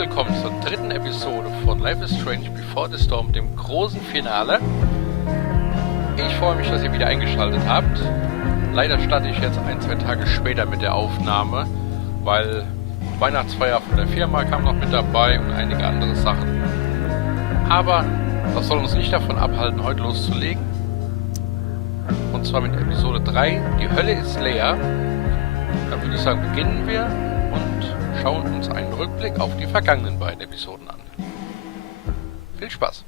willkommen zur dritten Episode von Life is Strange Before the Storm, dem großen Finale. Ich freue mich, dass ihr wieder eingeschaltet habt. Leider starte ich jetzt 1-2 Tage später mit der Aufnahme, weil Weihnachtsfeier von der Firma kam noch mit dabei und einige andere Sachen. Aber das soll uns nicht davon abhalten, heute loszulegen. Und zwar mit Episode 3, die Hölle ist leer. Dann würde ich sagen, beginnen wir und schauen uns einen Rückblick auf die vergangenen beiden Episoden an. Viel Spaß!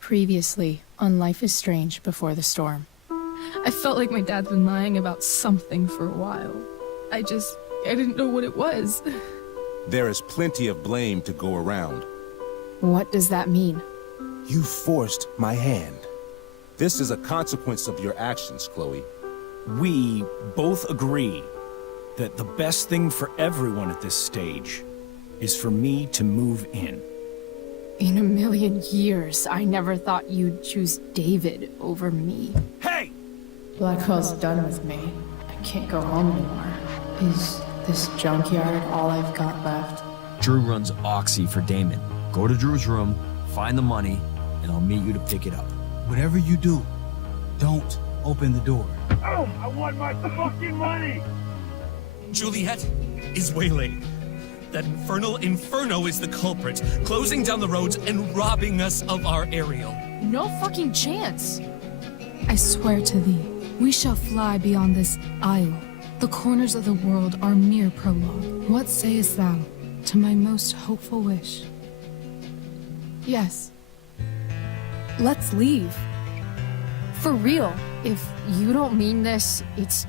Previously on Life is Strange Before the Storm. I felt like my dad's been lying about something for a while. I didn't know what it was. There is plenty of blame to go around. What does that mean? You forced my hand. This is a consequence of your actions, Chloe. We both agree that the best thing for everyone at this stage is for me to move in. In a million years, I never thought you'd choose David over me. Hey! Blackwell's done with me. I can't go home anymore. Is this junkyard all I've got left? Drew runs Oxy for Damon. Go to Drew's room, find the money, and I'll meet you to pick it up. Whatever you do, don't open the door. Oh, I want my fucking money! Juliet is waylaid. That infernal inferno is the culprit, closing down the roads and robbing us of our aerial. No fucking chance. I swear to thee, we shall fly beyond this isle. The corners of the world are mere prologue. What sayest thou to my most hopeful wish? Yes. Let's leave. For real, if you don't mean this, it's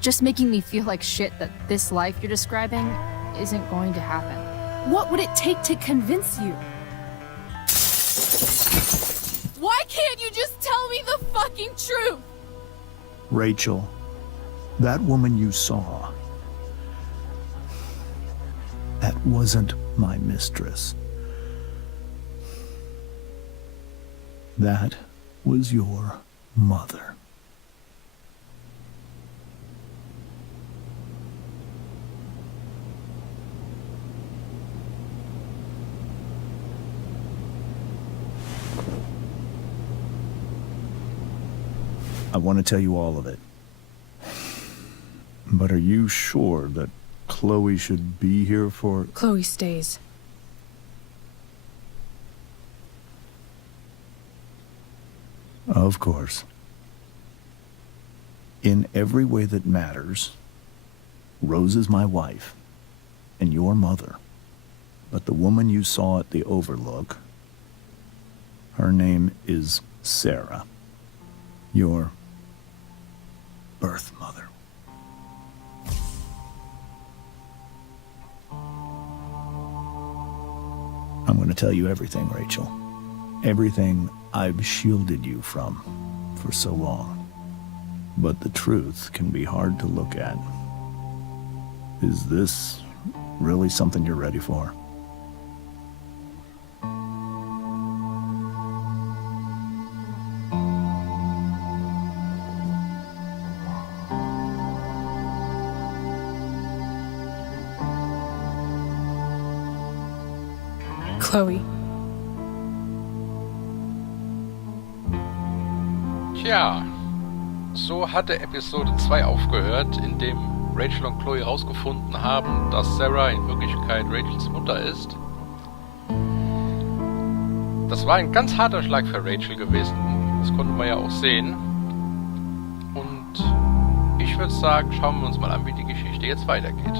just making me feel like shit that this life you're describing isn't going to happen. What would it take to convince you? Why can't you just tell me the fucking truth? Rachel, that woman you saw, that wasn't my mistress. That was your mother. I want to tell you all of it. But are you sure that Chloe should be here for... Chloe stays. Of course. In every way that matters, Rose is my wife and your mother. But the woman you saw at the Overlook, her name is Sarah, your birth mother. I'm going to tell you everything, Rachel. Everything I've shielded you from for so long. But the truth can be hard to look at. Is this really something you're ready for? Chloe. Tja, so hatte Episode 2 aufgehört, in dem Rachel und Chloe herausgefunden haben, dass Sarah in Wirklichkeit Rachels Mutter ist. Das war ein ganz harter Schlag für Rachel gewesen, das konnte man ja auch sehen. Und ich würde sagen, schauen wir uns mal an, wie die Geschichte jetzt weitergeht.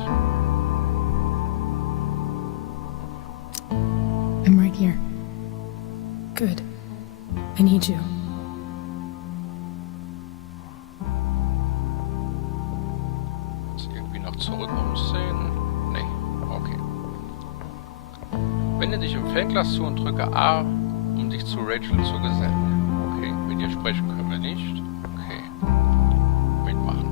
I'm right here. Good. I need you. Zurück umsehen? Nee, okay. Wende dich im Fernglas zu und drücke A, um dich zu Rachel zu gesellen. Okay, mit ihr sprechen können wir nicht. Okay. Mitmachen.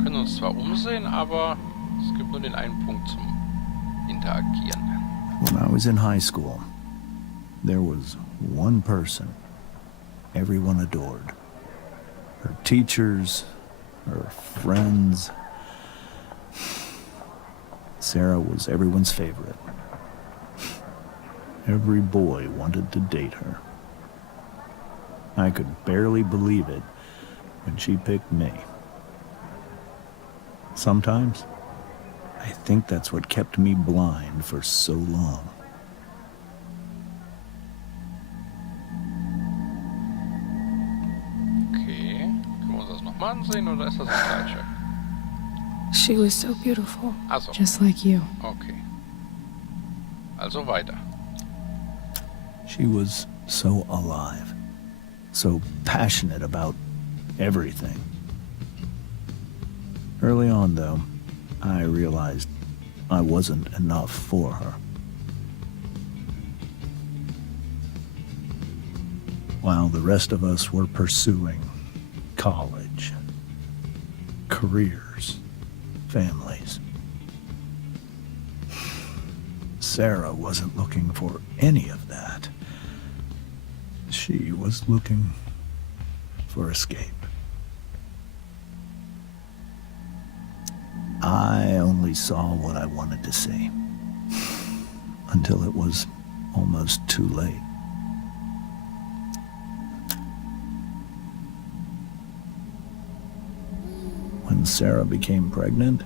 Wir können uns zwar umsehen, aber es gibt nur den einen Punkt zum Interagieren. When I was in high school, there was one person everyone adored. Her teachers, her friends. Sarah was everyone's favorite. Every boy wanted to date her. I could barely believe it when she picked me. Sometimes, I think that's what kept me blind for so long. Okay, können wir uns das nochmal ansehen oder ist das das gleiche? She was so beautiful, Also, just like you. okay. Also weiter. She was so alive, so passionate about everything. Early on, though, I realized I wasn't enough for her. While the rest of us were pursuing college, careers, families, Sarah wasn't looking for any of that. She was looking for escape. I only saw what I wanted to see, until it was almost too late. When Sarah became pregnant,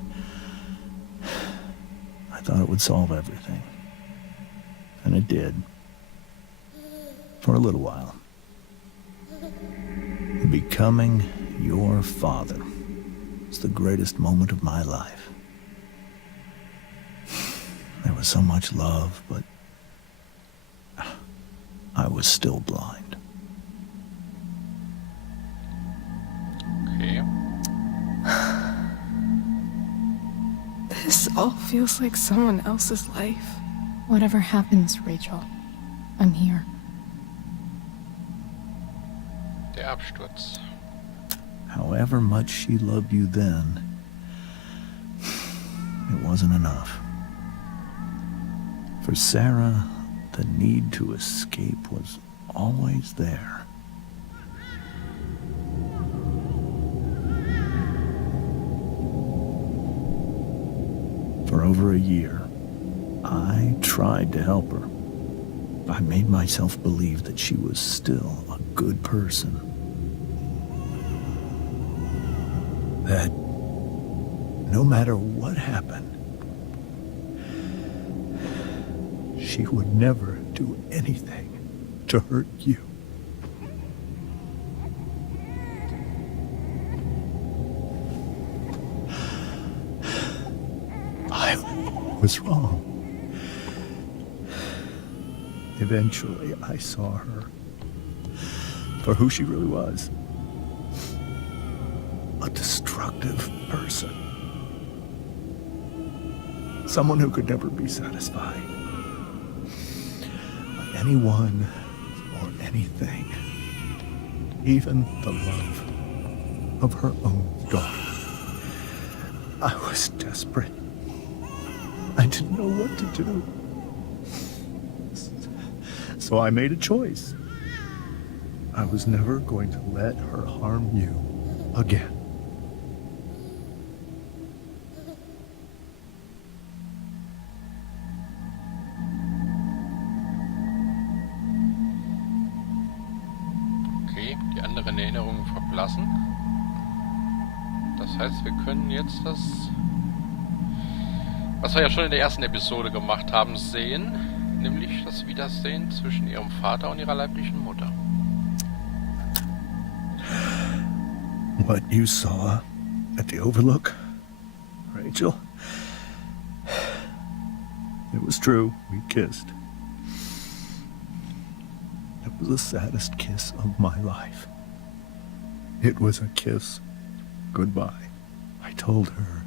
I thought it would solve everything. And it did. For a little while. Becoming your father was the greatest moment of my life. There was so much love, but I was still blind. Okay. This all feels like someone else's life. Whatever happens, Rachel, I'm here. Der Absturz. However much she loved you then, it wasn't enough. For Sarah, the need to escape was always there. For over a year, I tried to help her. I made myself believe that she was still a good person. That no matter what happened, she would never do anything to hurt you. I was wrong. Eventually, I saw her for who she really was. A destructive person. Someone who could never be satisfied by anyone or anything. Even the love of her own daughter. I was desperate. I didn't know what to do. So I made a choice. I was never going to let her harm you again. Okay, die anderen Erinnerungen verblassen. Das heißt, wir können jetzt das, was wir ja schon in der ersten Episode gemacht haben, sehen. Nämlich das Wiedersehen zwischen ihrem Vater und ihrer leiblichen Mutter. What you saw at the Overlook, Rachel, it was true. We kissed. It was the saddest kiss of my life. It was a kiss goodbye. I told her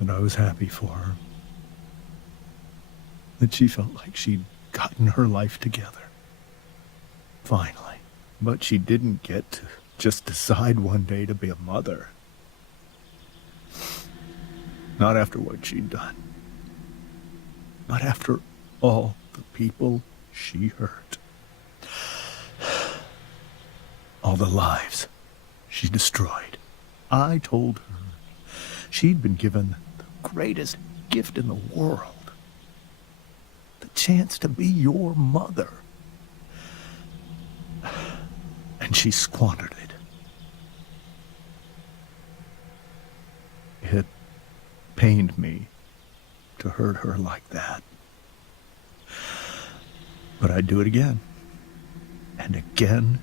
that I was happy for her. That she felt like she'd gotten her life together. Finally. But she didn't get to just decide one day to be a mother. Not after what she'd done. Not after all the people she hurt. All the lives she destroyed. I told her she'd been given the greatest gift in the world. The chance to be your mother. And she squandered it. It pained me to hurt her like that. But I'd do it again. And again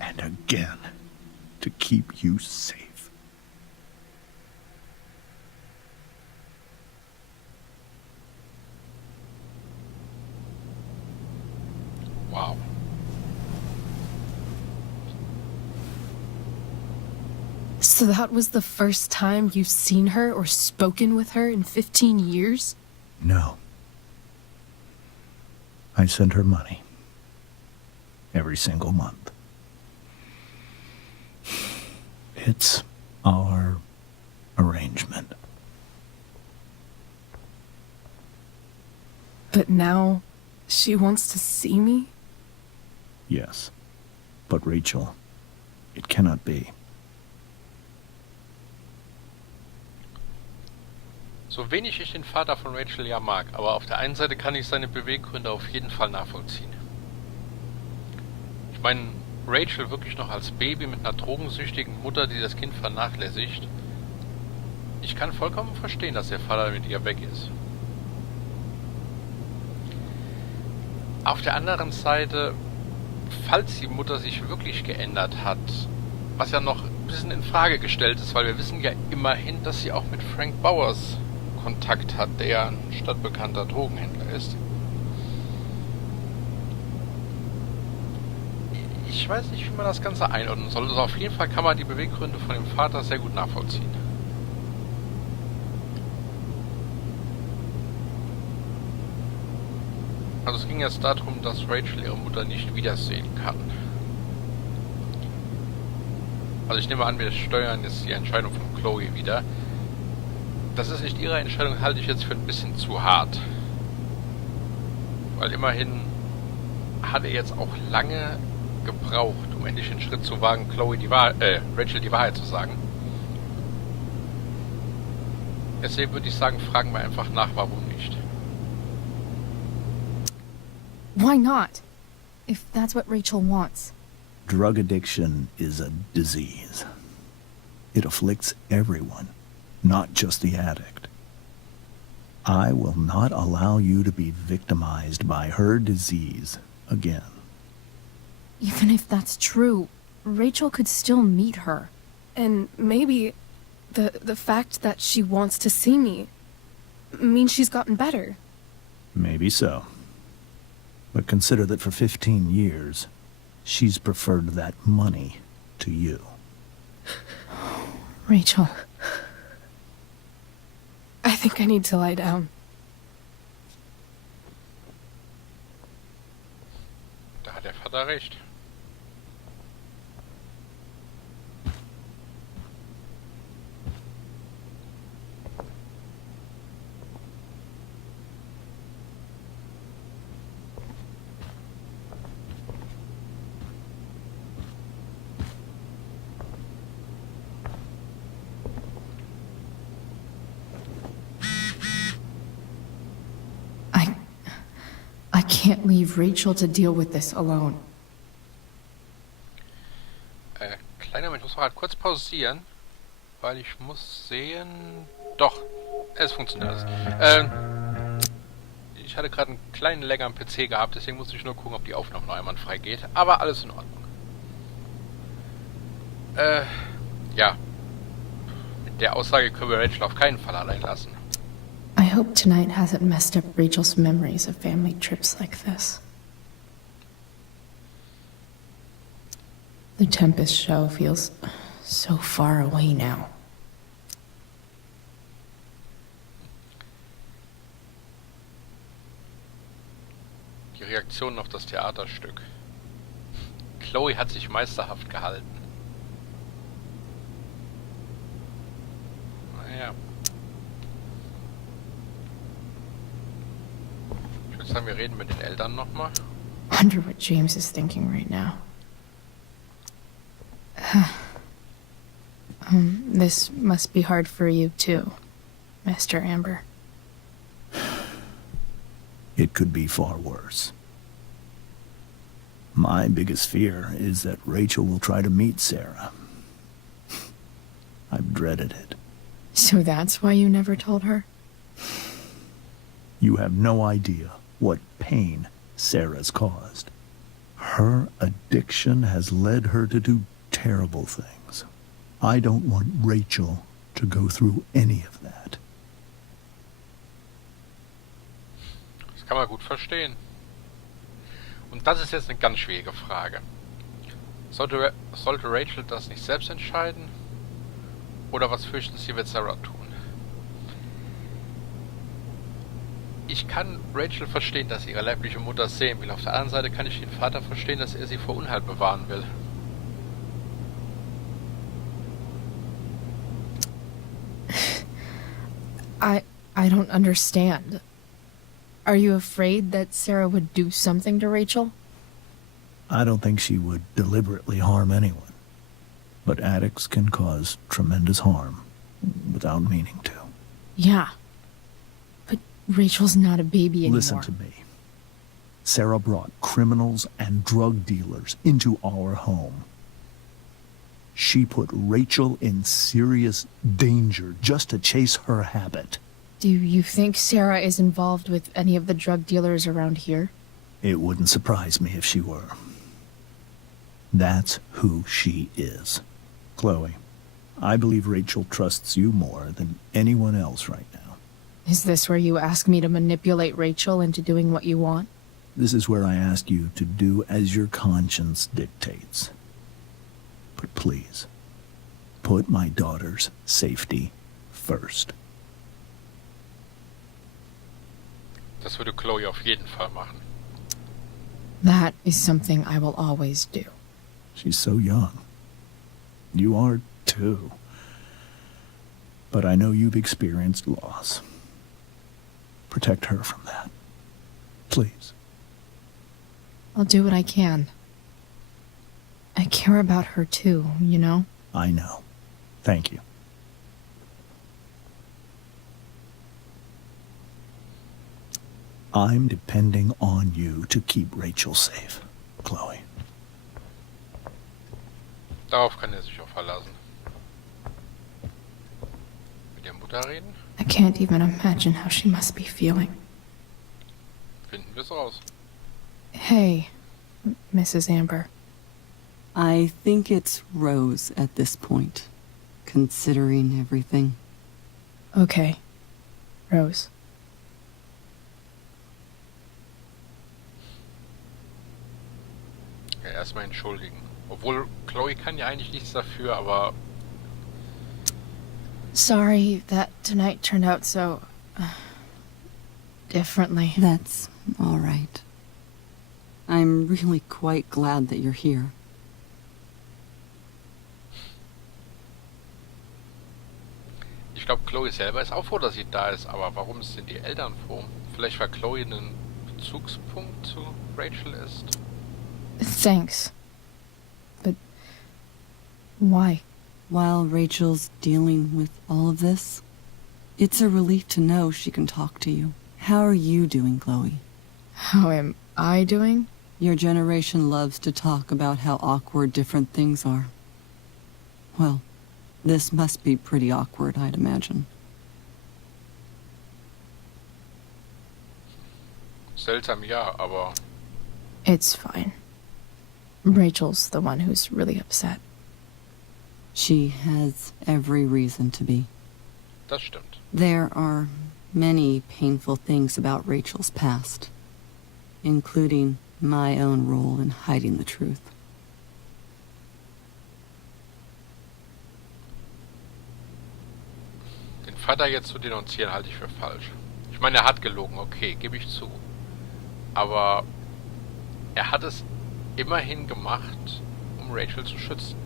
and again to keep you safe. Wow. So that was the first time you've seen her or spoken with her in 15 years? No. I sent her money. Every single month. It's our arrangement. But now she wants to see me? Yes. But Rachel, it cannot be. So wenig ich den Vater von Rachel ja mag, aber auf der einen Seite kann ich seine Beweggründe auf jeden Fall nachvollziehen. Ich meine, Rachel wirklich noch als Baby mit einer drogensüchtigen Mutter, die das Kind vernachlässigt. Ich kann vollkommen verstehen, dass der Vater mit ihr weg ist. Auf der anderen Seite, falls die Mutter sich wirklich geändert hat, was ja noch ein bisschen in Frage gestellt ist, weil wir wissen ja immerhin, dass sie auch mit Frank Bowers Kontakt hat, der ja ein stadtbekannter Drogenhändler ist. Ich weiß nicht, wie man das Ganze einordnen soll. Also auf jeden Fall kann man die Beweggründe von dem Vater sehr gut nachvollziehen. Also es ging jetzt darum, dass Rachel ihre Mutter nicht wiedersehen kann. Also ich nehme an, wir steuern jetzt die Entscheidung von Chloe wieder. Das ist nicht ihre Entscheidung, halte ich jetzt für ein bisschen zu hart. Weil immerhin hat er jetzt auch lange gebraucht, um endlich den Schritt zu wagen, Rachel die Wahrheit zu sagen. Deswegen würde ich sagen, fragen wir einfach nach, warum nicht. Why not? If that's what Rachel wants. Drug addiction is a disease. It afflicts everyone, not just the addict. I will not allow you to be victimized by her disease again. Even if that's true, Rachel could still meet her. And maybe the fact that she wants to see me means she's gotten better. Maybe so. But consider that for 15 years, she's preferred that money to you. Rachel. I think I need to lie down. Da hat der Vater recht. I can't leave Rachel to deal with this alone. Kleiner Moment, ich muss mal kurz pausieren, weil ich muss sehen... Doch, es funktioniert alles. Ich hatte gerade einen kleinen Lag am PC gehabt, deswegen musste ich nur gucken, ob die Aufnahme noch einmal frei geht. Aber alles in Ordnung. Ja. Mit der Aussage können wir Rachel auf keinen Fall allein lassen. I hope tonight hasn't messed up Rachel's memories of family trips like this. The Tempest show feels so far away now. Die Reaktion auf das Theaterstück. Chloe hat sich meisterhaft gehalten. Naja. Ich sagen, wir reden mit den Eltern nochmal. Wonder what James is thinking right now. This must be hard for you too, Mr. Amber. It could be far worse. My biggest fear is that Rachel will try to meet Sarah. I've dreaded it. So that's why you never told her? You have no idea what pain Sarah's caused. Her addiction has led her to do terrible things. I don't want Rachel to go through any of that. Das kann man gut verstehen. Und das ist jetzt eine ganz schwierige Frage. Sollte Rachel das nicht selbst entscheiden? Oder was fürchten Sie, wird Sarah tun? Ich kann Rachel verstehen, dass sie ihre leibliche Mutter sehen will. Auf der anderen Seite kann ich den Vater verstehen, dass er sie vor Unheil bewahren will. I don't understand. Are you afraid that Sarah would do something to Rachel? I don't think she would deliberately harm anyone. But addicts can cause tremendous harm without meaning to. Yeah. But Rachel's not a baby anymore. Listen to me. Sarah brought criminals and drug dealers into our home. She put Rachel in serious danger just to chase her habit. Do you think Sarah is involved with any of the drug dealers around here? It wouldn't surprise me if she were. That's who she is. Chloe, I believe Rachel trusts you more than anyone else right now. Is this where you ask me to manipulate Rachel into doing what you want? This is where I ask you to do as your conscience dictates. But please, put my daughter's safety first. Das würde Chloe auf jeden Fall machen. That is something I will always do. She's so young. You are too. But I know you've experienced loss. Protect her from that. Please. I'll do what I can. I care about her too, you know? I know. Thank you. I'm depending on you to keep Rachel safe, Chloe. Darauf kann sich auch verlassen. Mit der Mutter reden? I can't even imagine how she must be feeling. Finden wir es raus. Hey, Mrs. Amber. I think it's Rose at this point, considering everything. Okay, Rose. Ja, erstmal entschuldigen. Obwohl, Chloe kann ja eigentlich nichts dafür, aber... Sorry that tonight turned out so... differently. That's all right. I'm really quite glad that you're here. Ich glaube, Chloe selber ist auch froh, dass sie da ist, aber warum sind die Eltern froh? Vielleicht weil Chloe ein Bezugspunkt zu Rachel ist? Thanks. But... why? While Rachel's dealing with all of this, it's a relief to know she can talk to you. How are you doing, Chloe? How am I doing? Your generation loves to talk about how awkward different things are. Well, this must be pretty awkward, I'd imagine. Seltsam, ja, aber... It's fine. Rachel's the one who's really upset. She has every reason to be. Das stimmt. There are many painful things about Rachel's past, including my own role in hiding the truth. Den Vater jetzt zu denunzieren, halte ich für falsch. Ich meine, er hat gelogen, okay, gebe ich zu. Aber er hat es immerhin gemacht, um Rachel zu schützen.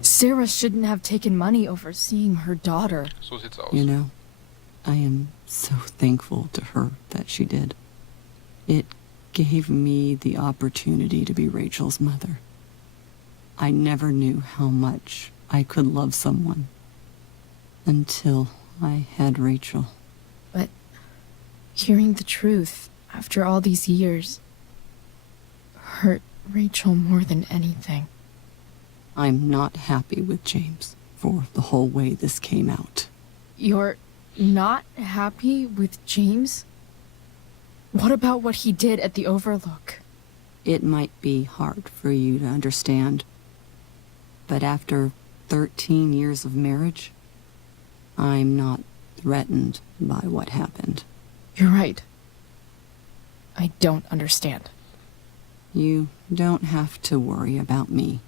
Sarah shouldn't have taken money over seeing her daughter. So sieht's aus. You know, I am so thankful to her that she did. It gave me the opportunity to be Rachel's mother. I never knew how much I could love someone until I had Rachel. But hearing the truth after all these years hurt Rachel more than anything. I'm not happy with James for the whole way this came out. You're not happy with James? What about what he did at the Overlook? It might be hard for you to understand, but after 13 years of marriage, I'm not threatened by what happened. You're right. I don't understand. You don't have to worry about me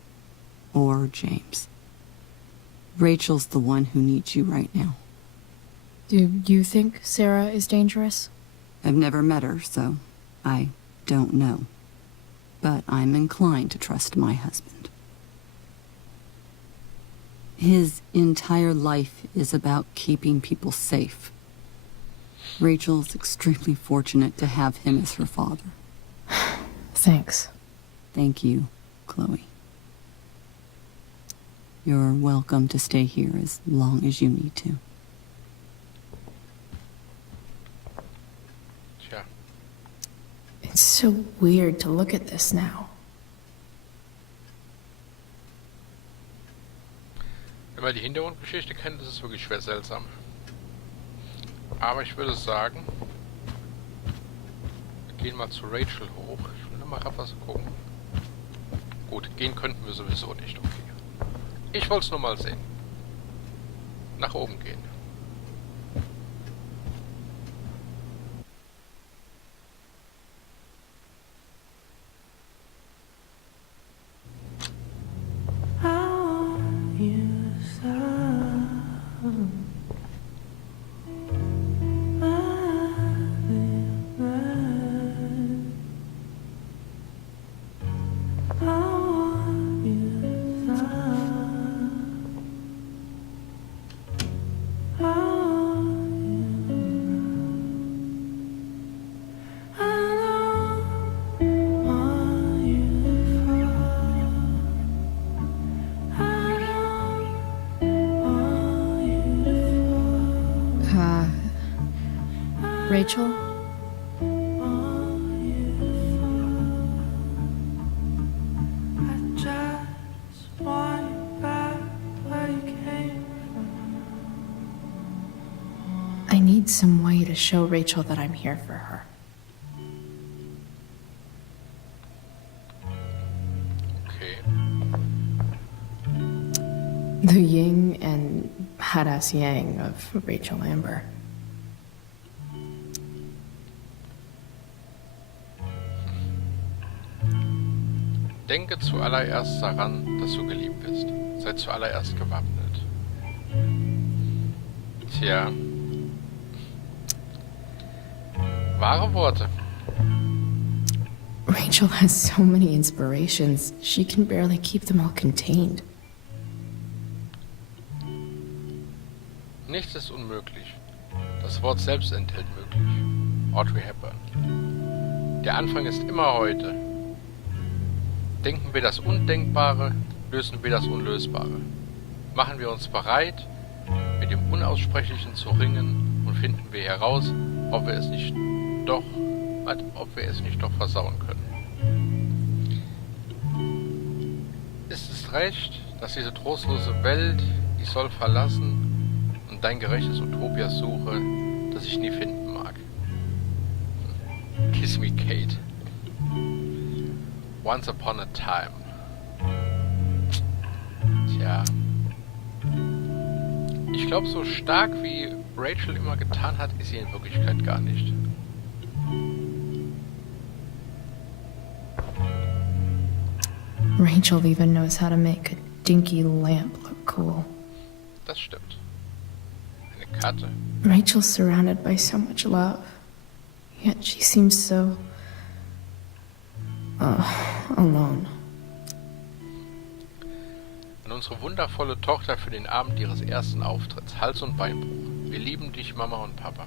or James. Rachel's the one who needs you right now. Do you think Sarah is dangerous? I've never met her, so I don't know. But I'm inclined to trust my husband. His entire life is about keeping people safe. Rachel's extremely fortunate to have him as her father. Thanks. Thank you, Chloe. You're welcome to stay here as long as you need to. Tja. It's so weird to look at this now. Wenn man die Hintergrundgeschichte kennt, ist es wirklich schwer seltsam. Aber ich würde sagen, wir gehen mal zu Rachel hoch. Ich will nur mal was gucken. Gut, gehen könnten wir sowieso nicht, okay. Ich wollte es nur mal sehen. Nach oben gehen. Rachel? I need some way to show Rachel that I'm here for her. Okay. The yin and badass yang of Rachel Amber. Denke zuallererst daran, dass du geliebt bist. Sei zuallererst gewappnet. Tja. Wahre Worte. Rachel has so many inspirations, she can barely keep them all contained. Nichts ist unmöglich. Das Wort selbst enthält möglich. Audrey Hepburn. Der Anfang ist immer heute. Denken wir das Undenkbare, lösen wir das Unlösbare. Machen wir uns bereit, mit dem Unaussprechlichen zu ringen und finden wir heraus, ob wir es nicht doch versauen können. Ist es recht, dass diese trostlose Welt ich soll verlassen und dein gerechtes Utopia suche, das ich nie finden mag? Kiss me, Kate. Once upon a time. Tja. Ich glaube, so stark wie Rachel immer getan hat, ist sie in Wirklichkeit gar nicht. Rachel even knows how to make a dinky lamp look cool. Das stimmt. Eine Karte. Rachel's surrounded by so much love, yet she seems so alone. An unsere wundervolle Tochter für den Abend ihres ersten Auftritts. Hals- und Beinbruch. Wir lieben dich, Mama und Papa.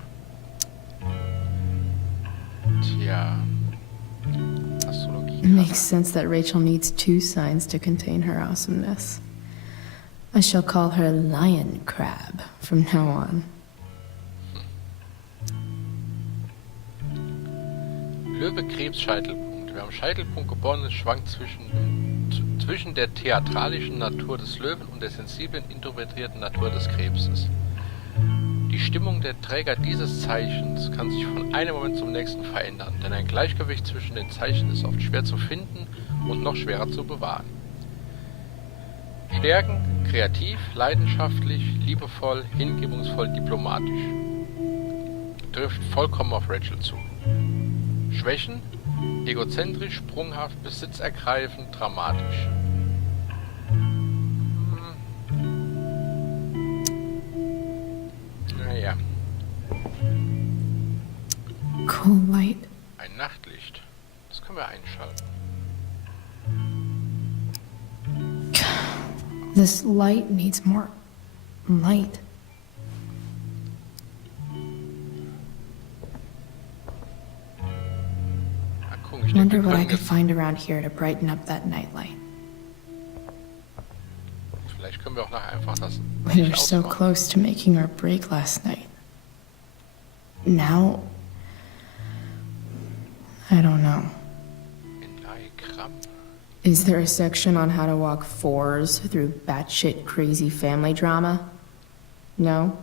Tja. Astrologie. It makes sense that Rachel needs 2 signs to contain her awesomeness. I shall call her Lion Crab from now on. Löwe, Krebs, Scheitelpunkt. Wer am Scheitelpunkt geboren ist, schwankt zwischen der theatralischen Natur des Löwen und der sensiblen, introvertierten Natur des Krebses. Die Stimmung der Träger dieses Zeichens kann sich von einem Moment zum nächsten verändern, denn ein Gleichgewicht zwischen den Zeichen ist oft schwer zu finden und noch schwerer zu bewahren. Stärken: kreativ, leidenschaftlich, liebevoll, hingebungsvoll, diplomatisch. Trifft vollkommen auf Rachel zu. Schwächen: egozentrisch, sprunghaft, besitzergreifend, dramatisch. Naja. Cool light. Ein Nachtlicht. Das können wir einschalten. This light needs more light. Ich Wonder denke, what I wir could können find around here to brighten up that nightlight. vielleicht können wir auch nachher einfach das We Licht were so ausmachen. close to making our break last night. Now, I don't know. Is there a section on how to walk 4s through batshit crazy family drama? No?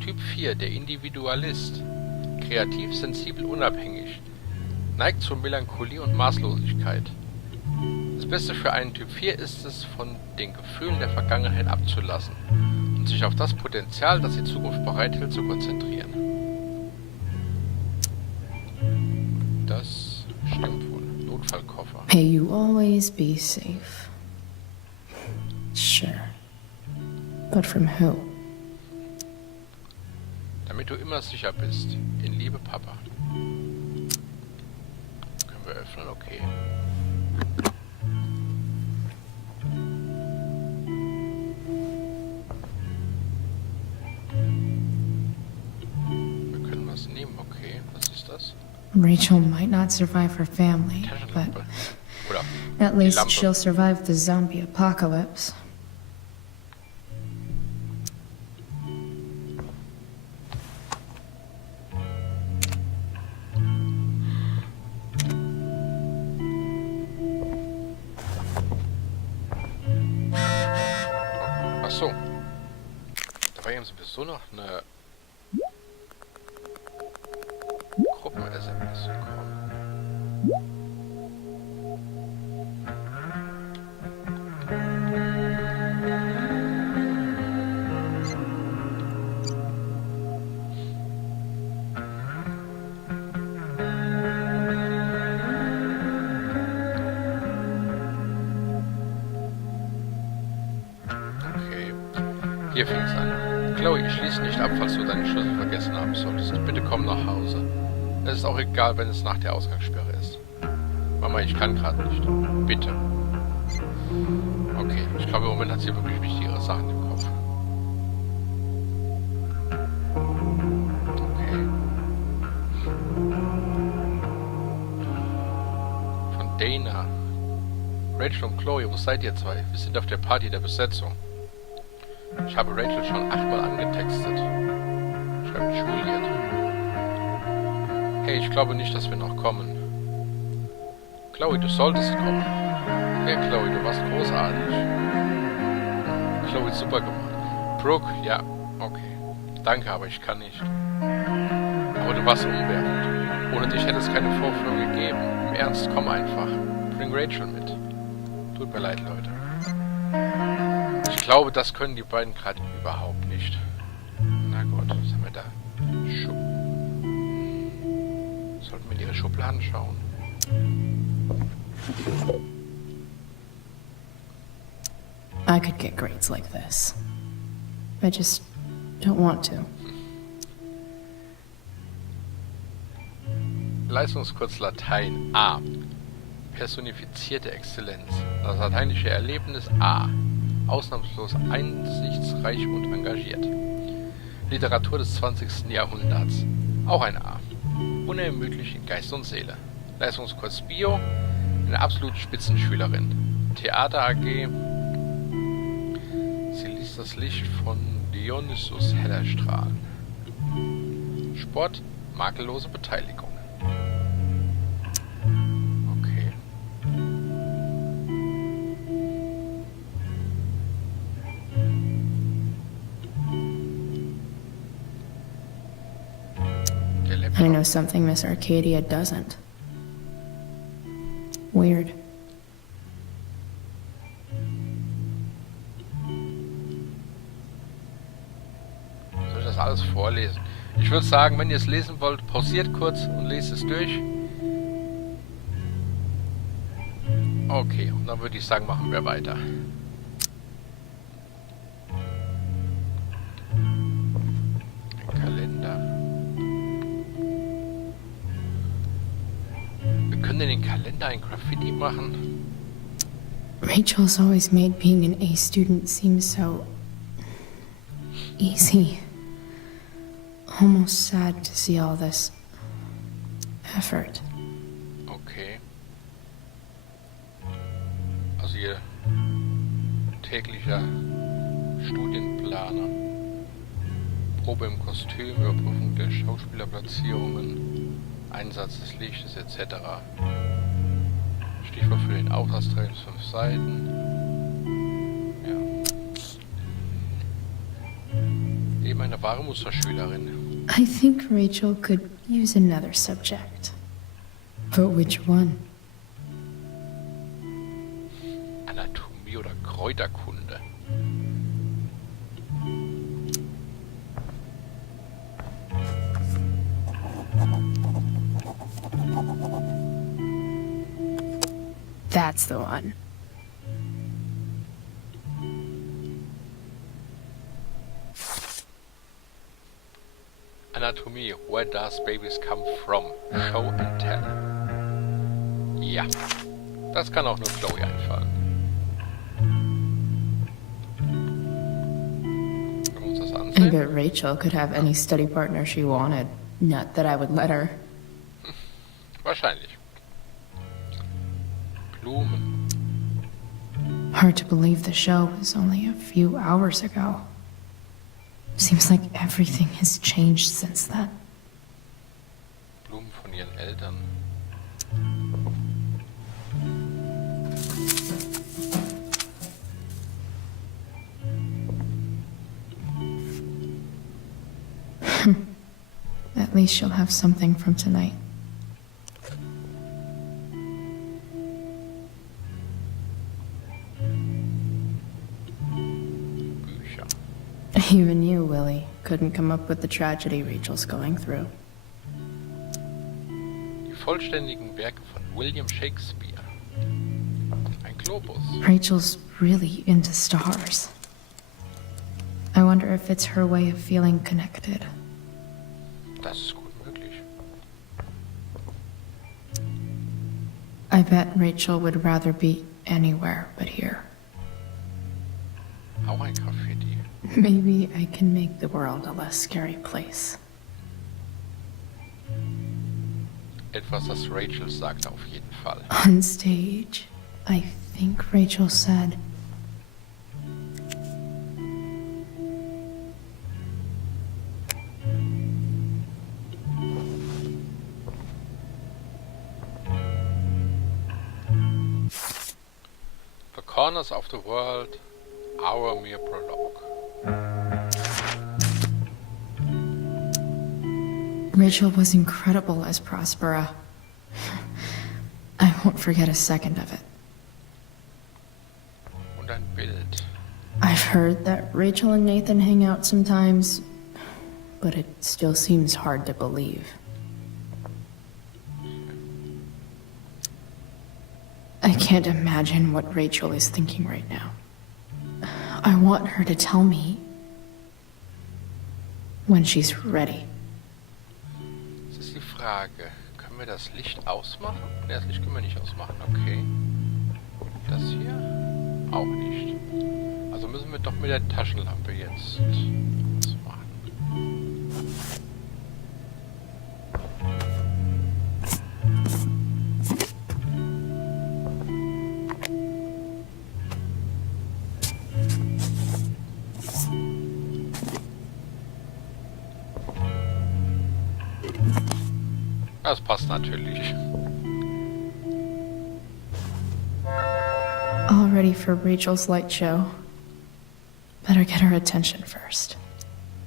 Typ 4, der Individualist. Kreativ, sensibel, unabhängig. Neigt zur Melancholie und Maßlosigkeit. Das Beste für einen Typ 4 ist es, von den Gefühlen der Vergangenheit abzulassen und sich auf das Potenzial, das die Zukunft bereithält, zu konzentrieren. Das stimmt wohl. Notfallkoffer. May you always be safe. Sure. But from who? Damit du immer sicher bist. In Liebe, Papa. Können wir öffnen? Okay. Wir können was nehmen. Okay. Was ist das? Rachel might not survive her family, but Taschenlampe. Oder at die least Lampe. she'll survive the zombie apocalypse. Ach so. Da war eben sowieso noch eine Gruppen-SMS gekommen. Okay. Hier fing es an. Chloe, schließ nicht ab, falls du deine Schlüssel vergessen haben solltest. Bitte komm nach Hause. Es ist auch egal, wenn es nach der Ausgangssperre ist. Mama, ich kann gerade nicht. Bitte. Okay, ich glaube, im Moment hat sie wirklich wichtigere Sachen im Kopf. Okay. Von Dana. Rachel und Chloe, wo seid ihr zwei? Wir sind auf der Party der Besetzung. Ich habe Rachel schon 8-mal angetextet. Schreibt Juliet. Hey, ich glaube nicht, dass wir noch kommen. Chloe, du solltest kommen. Ja, Chloe, du warst großartig. Chloe, super gemacht. Brooke, ja, okay. Danke, aber ich kann nicht. Aber du warst umwerfend. Ohne dich hätte es keine Vorführung gegeben. Im Ernst, komm einfach. Bring Rachel mit. Tut mir leid, Leute. Ich glaube, das können die beiden gerade überhaupt nicht. Na gut, was haben wir da? Sollten wir in ihre Schubladen schauen. I could get grades like this. I just don't want to. Leistungskurs Latein A. Personifizierte Exzellenz. Das lateinische Erlebnis A. ausnahmslos einsichtsreich und engagiert. Literatur des 20. Jahrhunderts. Auch ein A. Unermüdlich in Geist und Seele. Leistungskurs Bio. Eine absolute Spitzenschülerin. Theater AG. Sie ließ das Licht von Dionysus heller strahlen. Sport. Makellose Beteiligung. Okay. I know something Miss Arcadia doesn't. Weird. Soll ich das alles vorlesen? Ich würde sagen, wenn ihr es lesen wollt, pausiert kurz und lest es durch. Okay, und dann würde ich sagen, machen wir weiter. Ein Kalender. Wir können in den Kalender ein Graffiti machen. Rachel's always made being an A student seem so easy. Almost sad to see all this effort. Okay. Also ihr täglicher Studienplaner. Probe im Kostüm, Überprüfung der Schauspielerplatzierungen, Einsatz des Lichtes etc. Stichwort für den Auftragsteil 5 Seiten. Ja. Eben eine wahre Musterschülerin. I think Rachel could use another subject. But which one? Anatomie oder Kräuterkunde. That's the one. Anatomie. Where does babies come from? Show and tell. Ja. Das kann auch nur Chloe einfallen. Wenn wir uns das I ansehen. bet Rachel could have any study partner she wanted. Not that I would let her. Wahrscheinlich. Blumen. Hard to believe the show was only a few hours ago. Seems like everything has changed since then. Blumen von ihren Eltern. At least she'll have something from tonight. Bücher. Even you, Willie, couldn't come up with the tragedy Rachel's going through. Die vollständigen Werke von William Shakespeare. Ein Globus. Rachel's really into stars. I wonder if it's her way of feeling connected. Das ist gut möglich. I bet Rachel would rather be anywhere but here. Auch ein Graffiti. Maybe I can make the world a less scary place. Etwas, das Rachel sagt auf jeden Fall. On stage, I think Rachel said, The Corners of the World, Our Mere Prologue. Rachel was incredible as Prospera. I won't forget a second of it. Und ein Bild. I've heard that Rachel and Nathan hang out sometimes, but it still seems hard to believe. I can't imagine what Rachel is thinking right now. I want her to tell me when she's ready. Das ist die Frage. Können wir das Licht ausmachen? Ne, das Licht können wir nicht ausmachen. Okay. Das hier? Auch nicht. Also Also müssen wir doch mit der Taschenlampe jetzt was machen. Das passt natürlich. All ready for Rachel's light show. Better get her attention first.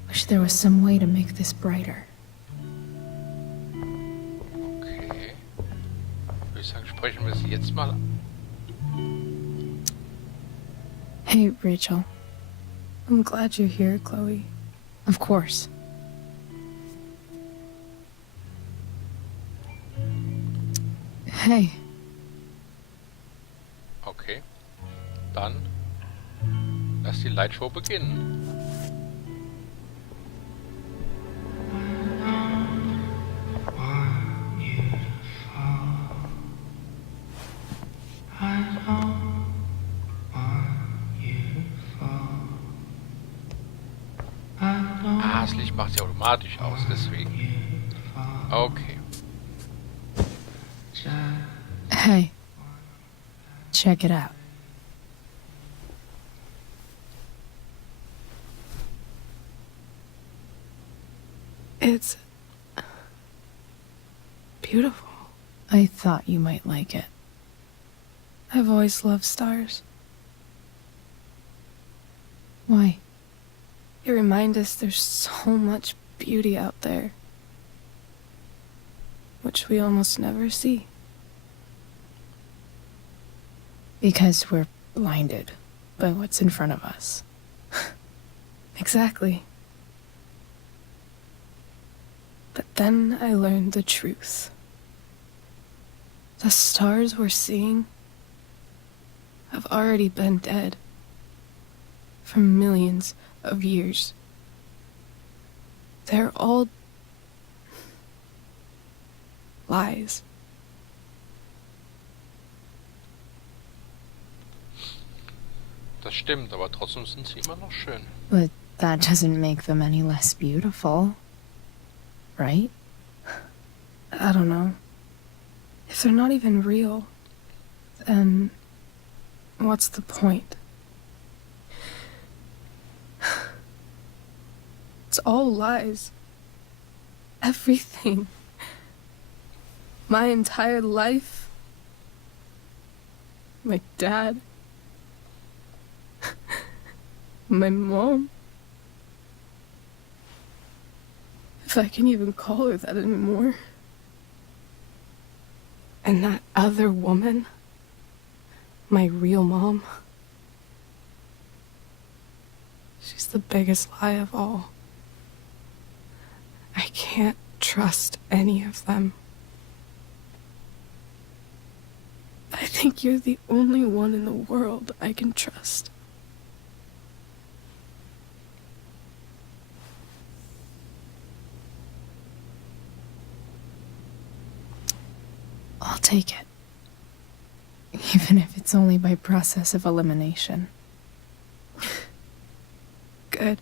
Wish there was some way to make this brighter. Okay. Würde ich sagen, sprechen wir sie jetzt mal an. Hey, Rachel. I'm glad you're here, Chloe. Of course. Hey. Okay. Dann lass die Lightshow beginnen. Ah, das Licht macht sie automatisch aus, deswegen. Okay. Hey. Check it out. It's beautiful. I thought you might like it. I've always loved stars. Why? They remind us there's so much beauty out there, which we almost never see. Because we're blinded by what's in front of us. Exactly. But then I learned the truth. The stars we're seeing have already been dead for millions of years. They're all lies. Das stimmt, aber trotzdem sind sie immer noch schön. But that doesn't make them any less beautiful, right? I don't know. If they're not even real, then what's the point? It's all lies. Everything. My entire life. My dad. My mom. If I can even call her that anymore. And that other woman, my real mom, she's the biggest lie of all. I can't trust any of them. I think you're the only one in the world I can trust. I'll take it. Even if it's only by process of elimination. Good.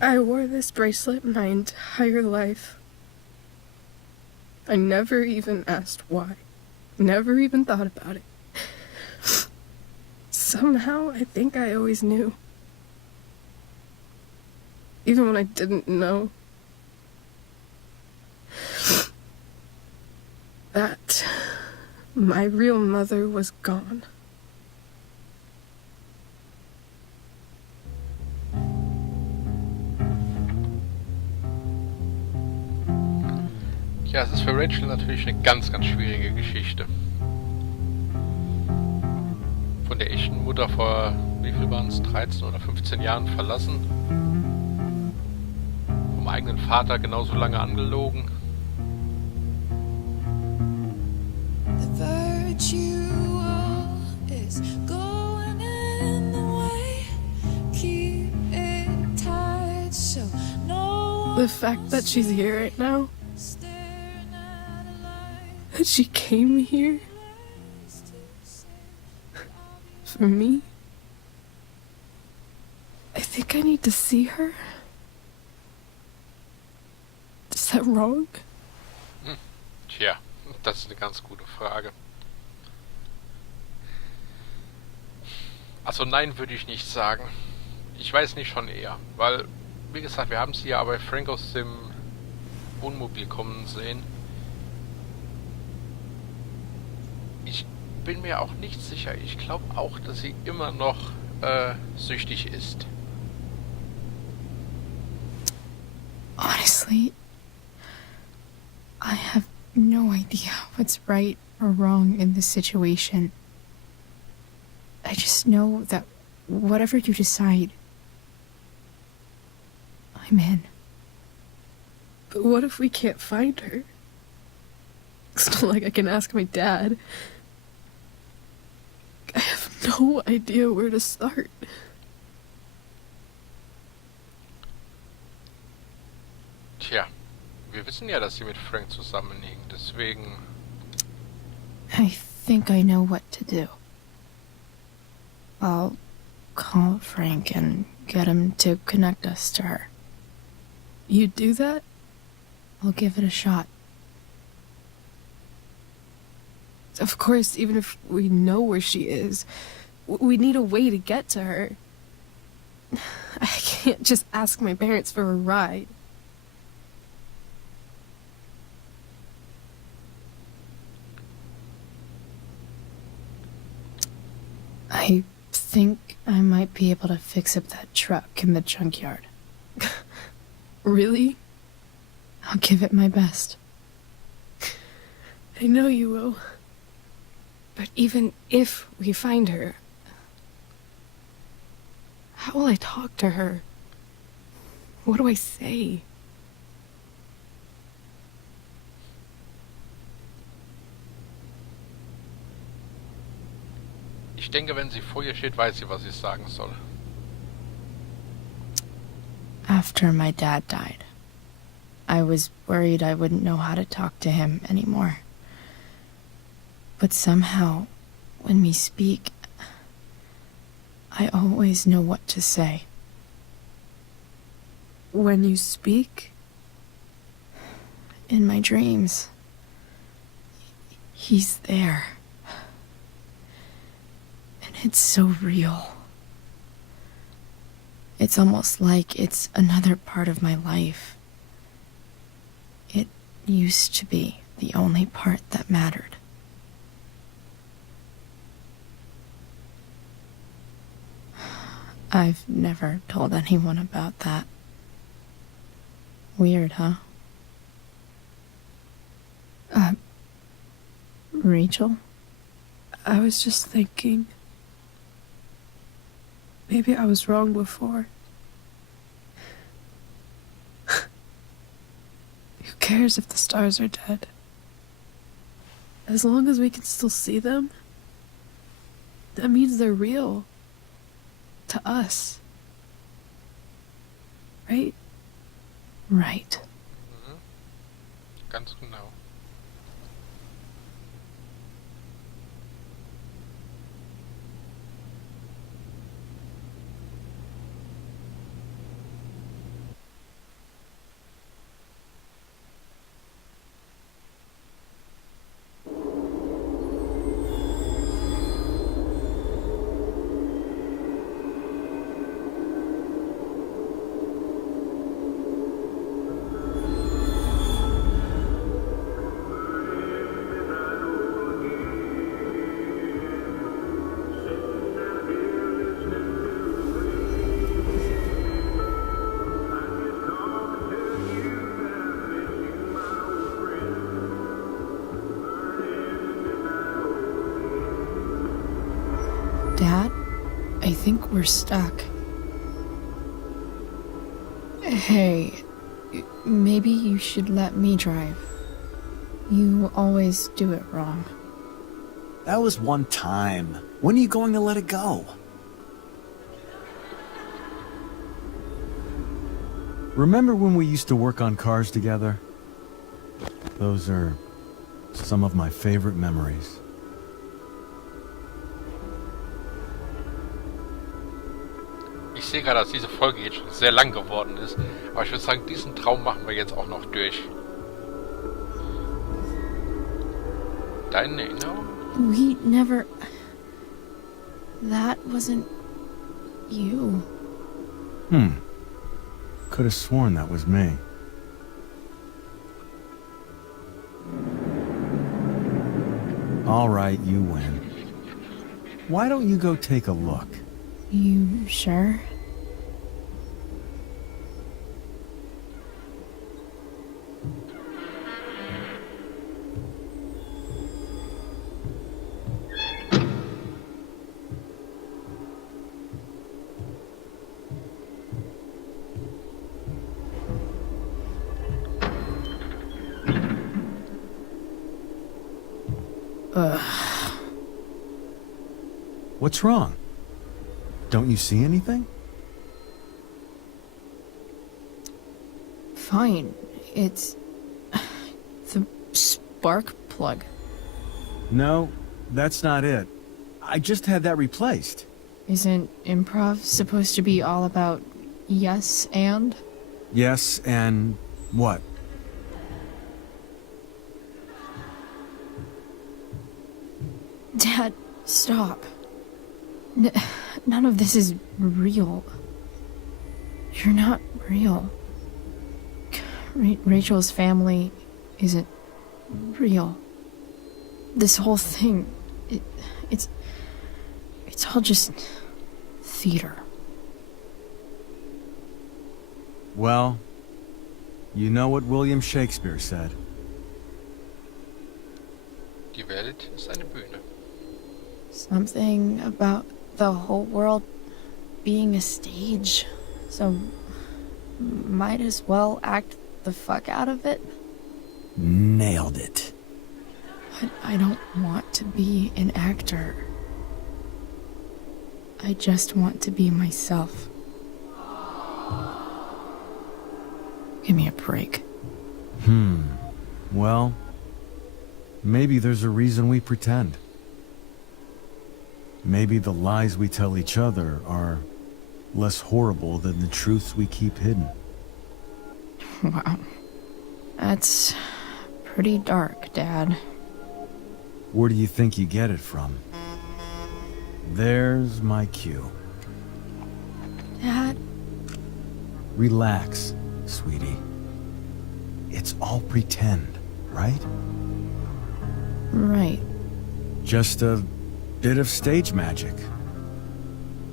I wore this bracelet my entire life. I never even asked why. Never even thought about it. Somehow, I think I always knew. Even when I didn't know. That my real mother was gone. Ja, es ist für Rachel natürlich eine ganz, ganz schwierige Geschichte. Von der echten Mutter vor, wie viel waren es, 13 oder 15 Jahren verlassen. Vom eigenen Vater genauso lange angelogen. The fact that she's here right now, that she came here for me. I think I need to see her. Is that wrong? Tja, das ist eine ganz gute Frage. Also nein, würde ich nicht sagen. Ich weiß nicht, schon eher. Weil, wie gesagt, wir haben sie ja bei Frank aus dem Wohnmobil kommen sehen. Ich bin mir auch nicht sicher. Ich glaube auch, dass sie immer noch süchtig ist. Honestly, I have no idea what's right or wrong in this situation. I just know that whatever you decide, I'm in. But what if we can't find her? It's not like I can ask my dad. I have no idea where to start. Tja, wir wissen ja, dass sie mit Frank zusammenhängen, deswegen... I think I know what to do. I'll call Frank and get him to connect us to her. You'd do that? I'll give it a shot. Of course, even if we know where she is, we need a way to get to her. I can't just ask my parents for a ride. I think I might be able to fix up that truck in the junkyard. Really? I'll give it my best. I know you will. But even if we find her, how will I talk to her? What do I say? Ich denke, wenn sie vor ihr steht, weiß sie, was sie sagen soll. After my dad died, I was worried I wouldn't know how to talk to him anymore. But somehow, when we speak, I always know what to say. When you speak? In my dreams. He's there. And it's so real. It's almost like it's another part of my life. It used to be the only part that mattered. I've never told anyone about that. Weird, huh? Rachel? I was just thinking. Maybe I was wrong before. Who cares if the stars are dead? As long as we can still see them, that means they're real. To us. Right? Right. Mhm. Ganz genau. Dad, I think we're stuck. Hey, maybe you should let me drive. You always do it wrong. That was one time. When are you going to let it go? Remember when we used to work on cars together? Those are Some of my favorite memories. Ich sehe gerade, dass diese Folge jetzt schon sehr lang geworden ist. Aber ich würde sagen, diesen Traum machen wir jetzt auch noch durch. Deine Erinnerung? We never... That wasn't... you. Could have sworn that was me. All right, you win. Why don't you go take a look? You sure? What's wrong? Don't you see anything? Fine. It's... the spark plug. No, that's not it. I just had that replaced. Isn't improv supposed to be all about yes and? Yes, and what? Dad, stop. None of this is real. You're not real. Rachel's family isn't real. This whole thing, it's all just theater. Well, you know what William Shakespeare said. Die Welt ist eine Bühne. Something about the whole world being a stage. So, might as well act the fuck out of it. Nailed it. But I don't want to be an actor. I just want to be myself. Give me a break. Well, maybe there's a reason we pretend. Maybe the lies we tell each other are less horrible than the truths we keep hidden. Wow. That's pretty dark, Dad. Where do you think you get it from? There's my cue. Dad? Relax, sweetie. It's all pretend, right? Right. Just a bit of stage magic.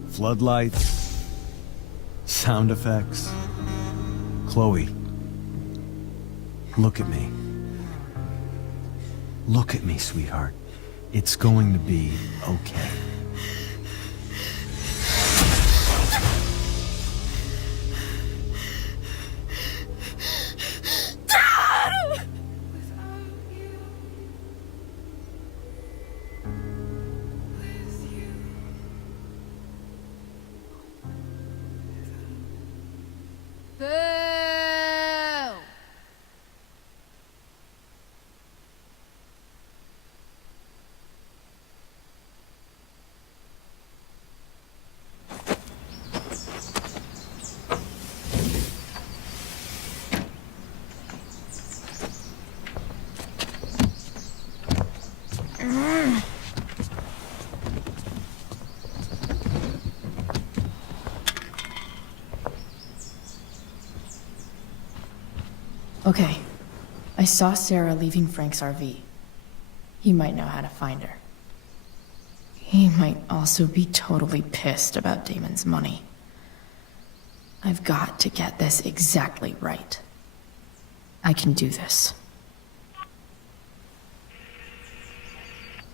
Floodlights, sound effects. Chloe, look at me. Look at me, sweetheart. It's going to be okay. Okay. I saw Sarah leaving Frank's RV. He might know how to find her. He might also be totally pissed about Damon's money. I've got to get this exactly right. I can do this.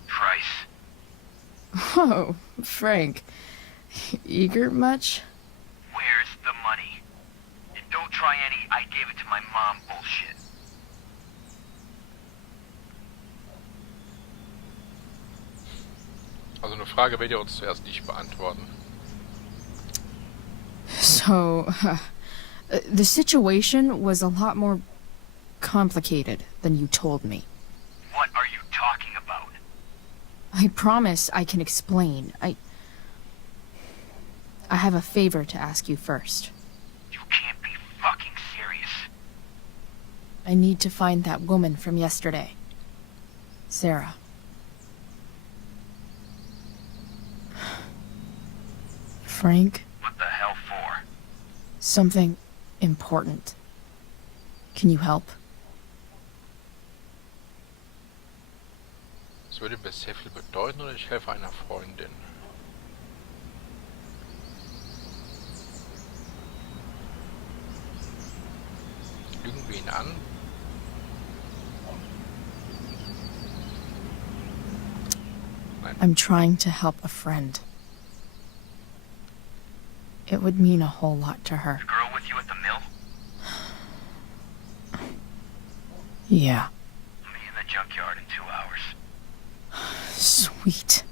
Price. Whoa, Frank. Eager much? Where's the money? And don't try any I gave it to my mom bullshit. Also eine Frage werdet ihr uns zuerst nicht beantworten. So, the situation was a lot more complicated than you told me. What are I promise I can explain. I have a favor to ask you first. You can't be fucking serious. I need to find that woman from yesterday. Sarah. Frank? What the hell for? Something important. Can you help? Es würde mir sehr viel bedeuten und ich helfe einer Freundin. Lügen wir ihn an? Nein. I'm trying to help a friend. It would mean a whole lot to her. The girl with you at the mill? Yeah. Meet in the junkyard in 2 hours. Sweet.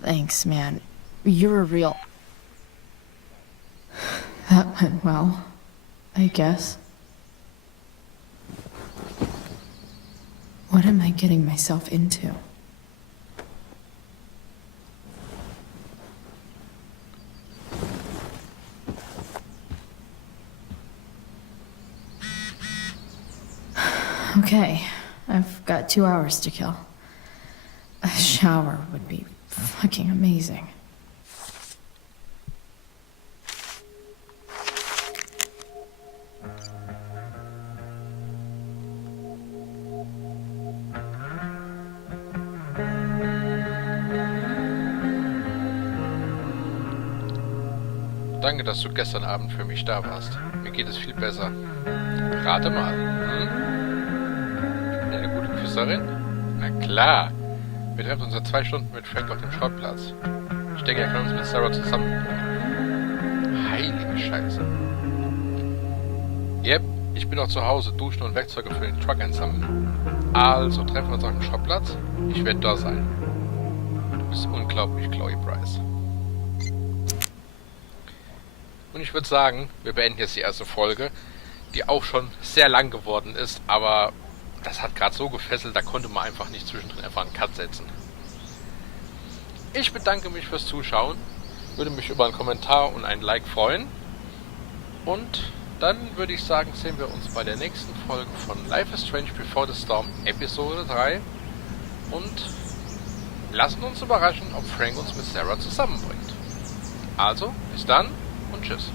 Thanks, man. You're a real... That went well, I guess. What am I getting myself into? Okay, I've got 2 hours to kill. A shower would be fucking amazing. Danke, dass du gestern Abend für mich da warst. Mir geht es viel besser. Rate mal. Ich bin eine gute Küsserin? Na klar. Wir treffen uns seit 2 Stunden mit Frank auf dem Schrottplatz. Ich denke, er kann uns mit Sarah zusammenbringen. Heilige Scheiße. Yep, ich bin noch zu Hause, duschen und Werkzeuge für den Truck einsammeln. Also treffen wir uns auf dem Schrottplatz. Ich werde da sein. Du bist unglaublich, Chloe Price. Und ich würde sagen, wir beenden jetzt die erste Folge, die auch schon sehr lang geworden ist, aber das hat gerade so gefesselt, da konnte man einfach nicht zwischendrin einfach einen Cut setzen. Ich bedanke mich fürs Zuschauen, würde mich über einen Kommentar und ein Like freuen. Und dann würde ich sagen, sehen wir uns bei der nächsten Folge von Life is Strange Before the Storm, Episode 3. Und lassen uns überraschen, ob Frank uns mit Sarah zusammenbringt. Also, bis dann und tschüss.